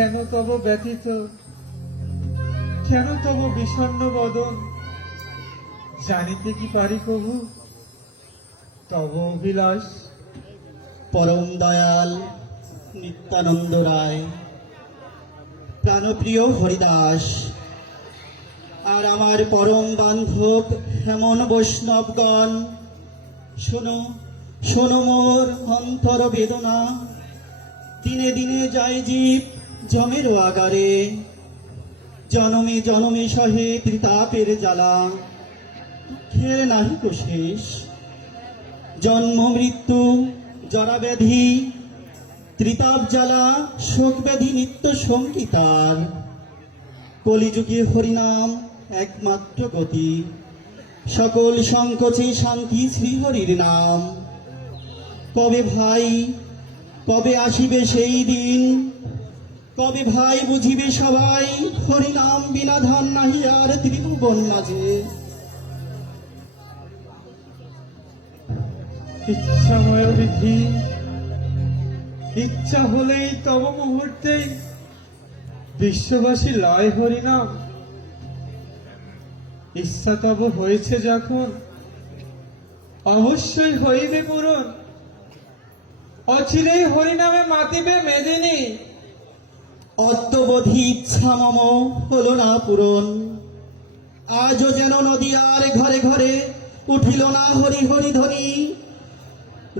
কেন তব ব্যথিত, কেন তব বিষণ্ণ বদন? জানিতে কি পারি কবু তব অভিলাষ? পরম দয়াল নিত্যানন্দ রায়, প্রাণপ্রিয় হরিদাস, আর আমার পরম বান্ধব হেমন বৈষ্ণবগণ, শোনো শোনো মোর অন্তর বেদনা। দিনে দিনে যায় জীব জমের আগারে, জনমে জনমে সহে ত্রিতাপের জ্বালা, দুঃখের নাহিক শেষ। জন্ম মৃত্যু জরা ব্যাধি ত্রিতাপ জ্বালা, শোক ব্যাধি নিত্য সঙ্গীতার। কলিযুগে হরিনাম একমাত্র গতি, সকল সংকোচে শান্তি শ্রীহরির নাম। কবে ভাই কবে আসিবে সেই দিন, কবে ভাই বুঝিবে সবাই, হরিনাম বিনা ধন নাহি আর ত্রিভুবন মাঝে। ইচ্ছাময় বিধি, ইচ্ছা হলেই তব মুহূর্তেই বিশ্ববাসী লয় হরিনাম। ইচ্ছা তব হয়েছে যখন, অবশ্যই হইবে পূরণ। অচিরেই হরিনামে মাতিবে মেদিনী। অদ্যবধি ইচ্ছা মম হলো না পূরণ, আজও যেন নদীয়ার ঘরে ঘরে উঠিল না হরি হরি ধ্বনি,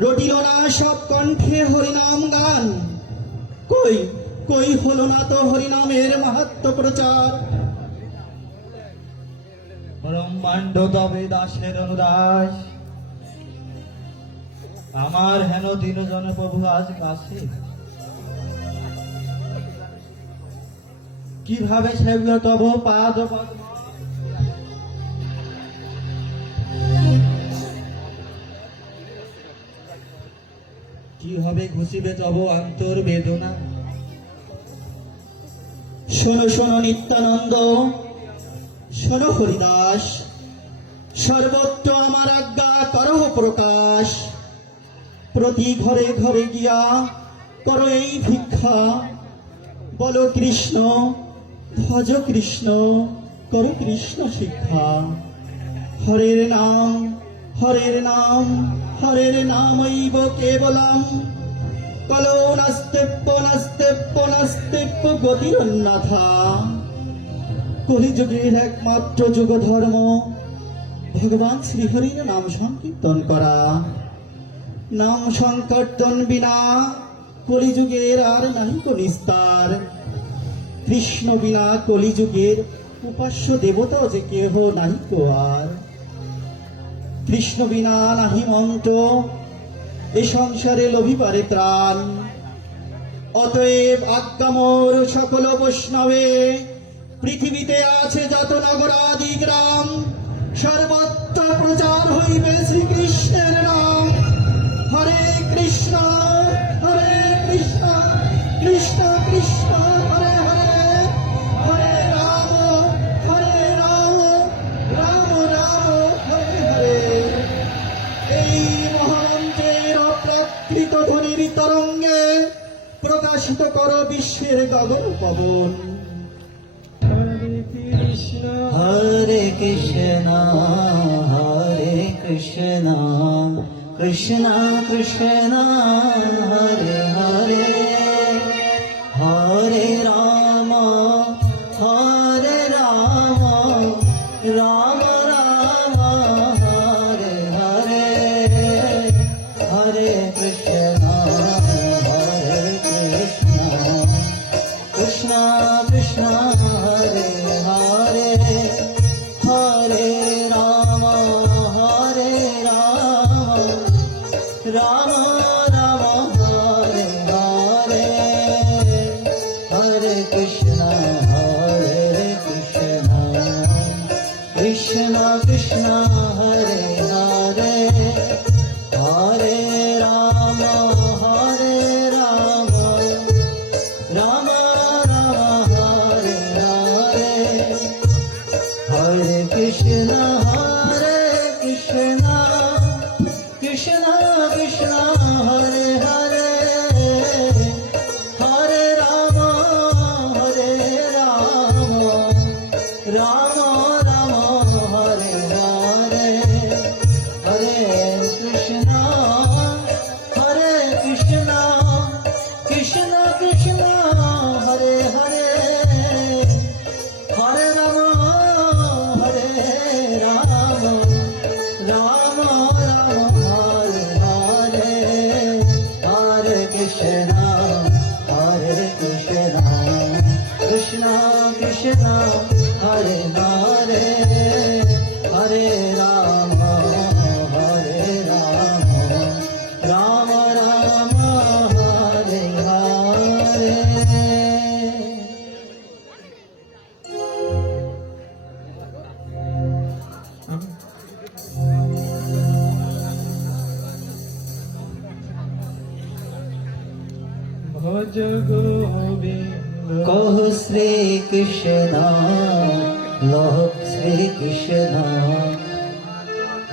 রটিল না সব কণ্ঠে হরিনাম গান। কই কই হলো না তো হরিনামের মাহাত্ম্য প্রচার। ব্রহ্মাণ্ড তবে দাসের অনুদাস, আমার হেন দীনজন প্রভু আজ কাছে। কিভাবে সেব্য তব পাদ পদ্ম, কিভাবে ঘুষিবে তব অন্তর বেদনা। শোনো শোনো নিত্যানন্দ, শোনো হরিদাস, সর্বত্র আমার আজ্ঞা করহ প্রকাশ। প্রতি ঘরে ঘরে গিয়া করো এই ভিক্ষা, বলো কৃষ্ণ ভজ কৃষ্ণ, করো কৃষ্ণ শিক্ষা। হরের নাম হরের নাম হরের নামৈব কেবলম, কলো নাস্তেপ্য নাস্তেপ্য নাস্তেপ্য গতিরন্যথা। কলিযুগের একমাত্র যুগ ধর্ম ভগবান শ্রীহরির নাম সংকীর্তন করা। নাম সংকীর্তন বিনা কলিযুগের আর নাহি কো নিস্তার। কৃষ্ণ বিনা কলিযুগের উপাস্য দেবতা যে কেহ নাহি কো আর। কৃষ্ণ বিনা নাহি মন্ত্র, এ সংসারে লভিপারে ত্রাণ। অতএব আজ্ঞামোর সকল বৈষ্ণবে, পৃথিবীতে আছে যত নগরাদি গ্রাম, সর্বত্র প্রচার হইবে শ্রীকৃষ্ণের নাম। হরে কৃষ্ণ কৃষ্ণ কৃষ্ণ হরে হরে, হরে রাম রাম রাম হরে হরে। এই মহামন্ত্রের অপ্রাকৃত ধ্বনির তরঙ্গে প্রকাশিত কর বিশ্বের গগন পবন। হরে কৃষ্ণ হরে কৃষ্ণ হরে কৃষ্ণ, কৃষ্ণ কৃষ্ণ হরে হরে, হরে রাম রাম রাম হরে হরে, হরে কৃষ্ণ কৃষ্ণ কৃষ্ণ হরে হরে, হরে রাম রাম রাম হরে হরে, হরে কৃষ্ণ কৃষ্ণ কৃষ্ণ হরে হরে, হরে রাম রাম রাম হরে হরে, হরে কৃষ্ণ কৃষ্ণ কৃষ্ণ হরে হরে, হরে রাম ভজ গোবিন্দ। কহ শ্রী কৃষ্ণ লহ শ্রী কৃষ্ণ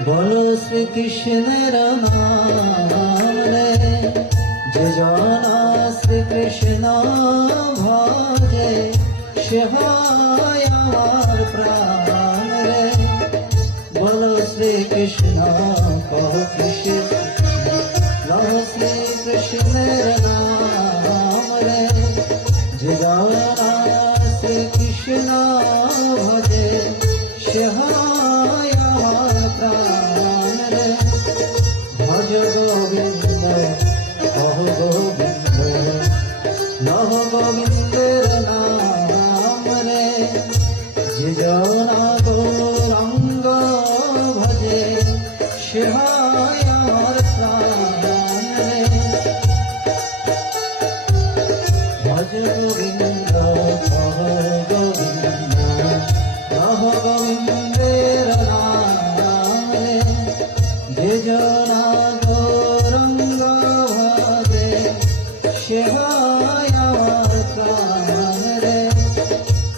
বলো শ্রী কৃষ্ণের নাম রে। যে জন শ্রী কৃষ্ণ ভজে সে হয় আমার প্রাণ রে। বলো শ্রী কৃষ্ণ কহ কৃষ্ণ লহ শ্রী কৃষ্ণের নাম রে। যে জন শ্রী কৃষ্ণ ভজে সে হয় আমার প্রাণ রে। ভজ গোবিন্দ কহ গোবিন্দ লহ গোবিন্দের নাম রে। যে জন গৌরাঙ্গ ভজে সে হয় আমার প্রাণ রে। ভজ গোবিন্দ কহ গোবিন্দ লহ গোবিন্দের নাম রে। যে জন গৌরাঙ্গ ভজে সে হয় আমার প্রাণ রে।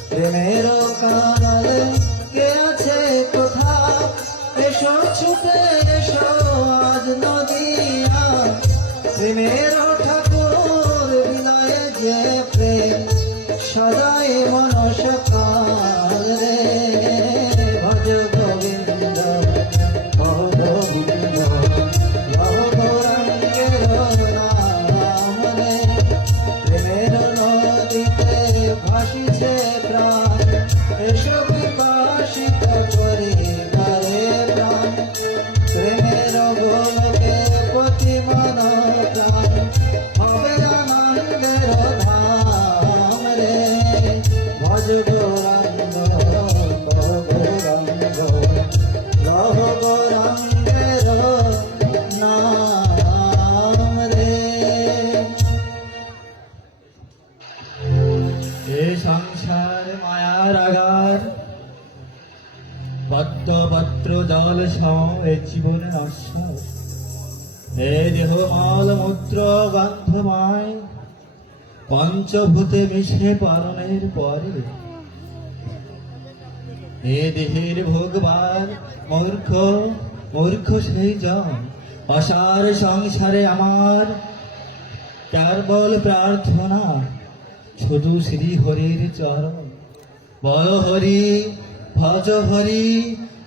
প্রেমের কানালে কে আছে কোথা এসো ছুটে এসো আজ নদিয়া। প্রেমের ঠাকুর বিনায় যে প্রেম সদাই মনস প্রাণ রে। ভজ গোবিন্দ কহ গোবিন্দ লহ গৌরাঙ্গের নাম রে। প্রেমের নদীতে ভাসিছে প্রাণ এসো বিকাশিত করিবারে প্রাণ। প্রেমের গোলকে প্রতিমান প্রাণ হবে আনন্দের ধাম রে। ভজ গৌরাঙ্গ কহ গৌরাঙ্গ লহ গৌরাঙ্গের নাম রে। এ সংসার মায়ার আগার পদ্মপত্র জল সম এ জীবনের আশ্বাস। এ দেহ মল মূত্র গন্ধময় পঞ্চভূতে মিশে পরনের পরে। এ দেহের ভোগবার মূর্খ মূর্খ সেই জন অসার সংসারে আমার কেবল প্রার্থনা শুধু শ্রী হরির চরণ। বল হরি ভজ হরি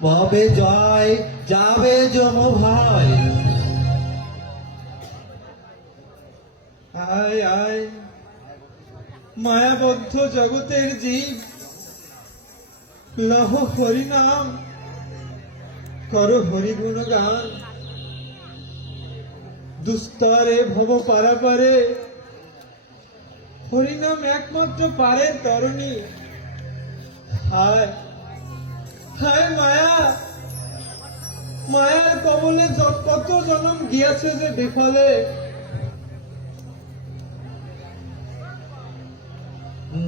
ভবে জয় যাবে যম ভয়। আয় আয় মায়াবদ্ধ জগতের জীব লহ হরি নাম করো হরি গুণ গান। দুস্তরে ভব পারাপারে হরিনাম একমাত্র পারের তরণী। হায় হায় মায়া মায়ার কবলে কত জনম গিয়াছে যে বিফলে।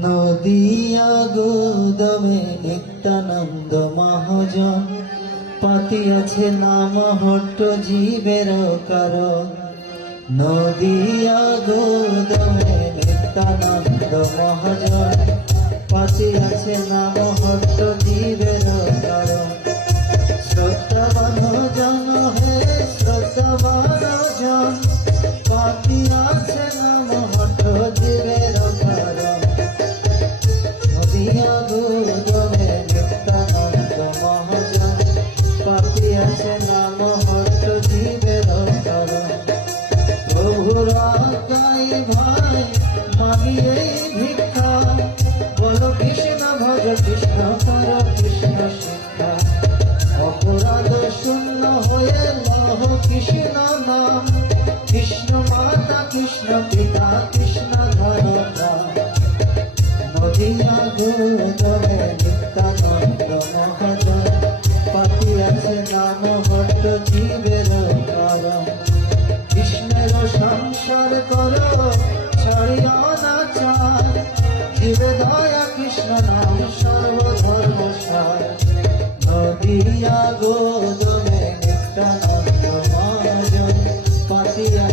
নদিয়া গোদমে নিত্যানন্দ মহাজন পাতিয়াছে নাম হট্ট জীবের কারণ। নদিয়া গোদমে নিত্যানন্দ মহাজন পাতিয়াছে নাম হট্ট জীবের কারণ। শ্রদ্ধাবান জন হে শ্রদ্ধাবান জন পাতিয়াছে নাম হট্ট জীবের কারণ। নদিয়া গোদমে নিত্যানন্দ মহাজন পাতিয়াছে নাম হট্ট জীবের কারণ। প্রভুর আজ্ঞাই ভাই মাগিয়ে ভিক্ষা বলো কৃষ্ণ ভজ কৃষ্ণ কর কৃষ্ণ শিক্ষা। অপরাধ শূন্য হয়ে লহ কৃষ্ণ নাম। কৃষ্ণ মাতা কৃষ্ণ পিতা কৃষ্ণ ধর প্রাণ। নদিয়া গোদমে নিত্যানন্দ মহাজন পাতিয়াছে নাম হট্ট জীবের কারণ। কৃষ্ণের সংসার কর ছাড়িয়া না চায় জীবে দয়া কৃষ্ণ নাম সর্বধর্ম সার। নদিয়া গোদমে নিত্যানন্দ মহাজন পাতিয়া